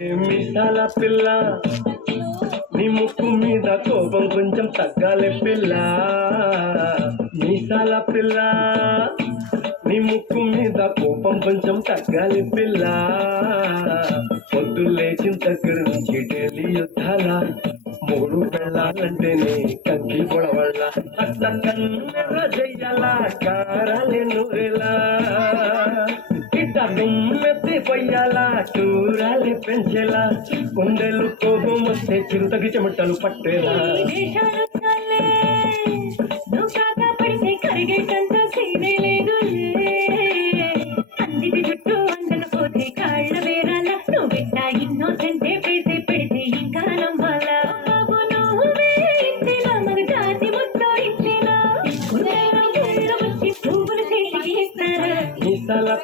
మిసాల పిల్ల? నీ ముక్కు మీద కోపం కొంచెం తగ్గాలి పిల్ల. మీసాల పిల్ల. నీ ముక్కు మీద కోపం కొంచెం తగ్గాలి పిల్ల. పొద్దు లేచిన దగ్గర నుంచి డైలీ యుద్ధాల. మూడు పెళ్ళాలంటేనే కంకి పొడవళ్ళ అట్ట కన్నెర చెయ్యాల కారాలే నూరెలా ఇట్ట దుమ్మెత్తి చూరాలి పెంచేలా కుండెలు కోపం వస్తే చిరుతకి చెమటలు పట్టేలా చేతికి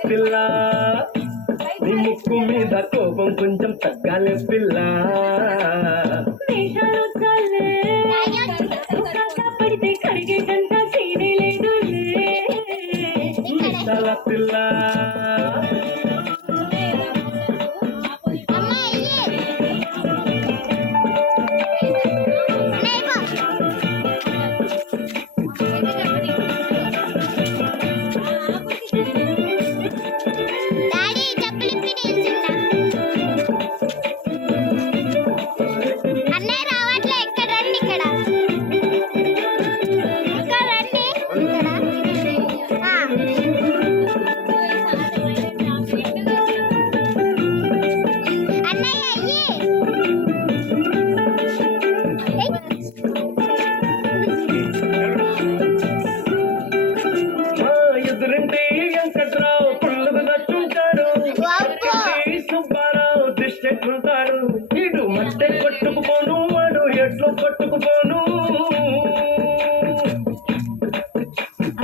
పిల్ల నీ ముక్కు మీద కోపం కొంచెం తగ్గాలి పిల్ల. పడితే సీనే మీసాల పిల్ల?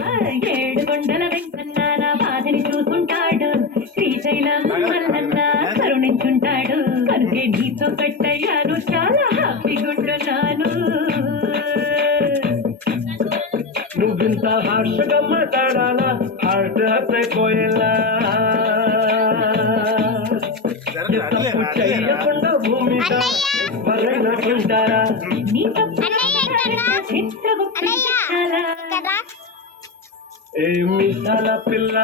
ఆ ఏడు కొండల వెంకన్న నా బాధని చూసుకుంటాడు శ్రీశైలం మల్లన్న కరుణించుంటాడు. కనుకే నీతో కట్టయ్యాను. చాలా హ్యాపీగా ఉంటున్నాను నువ్వింత హార్షగా మాట్లాడాలా? హార్ట్ అయిపోయేలా? తప్పు చెయ్యకుండా భూమి మీద మిసాల పిల్ల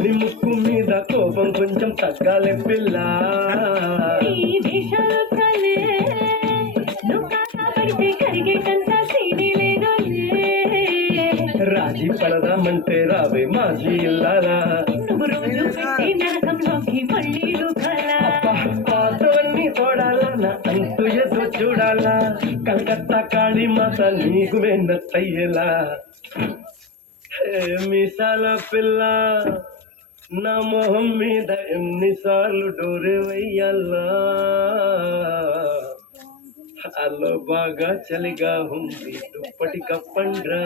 నీ ముక్కు మీద కోపం కొంచెం తగ్గాలి పిల్ల రాజీ పడదామంటే రావే మాజీ ఇల్లాలా అంతు చూడాలా? కలకత్తా కాళీ మాత నీకు వెన్నట్టయ్యేలా ఏ మిసాల పిల్ల నా మొహం మీద ఎన్నిసార్లు డోరే వెయ్యాలా? అలో బాగా చలిగా ఉంది దుప్పటి కప్పండ్రా?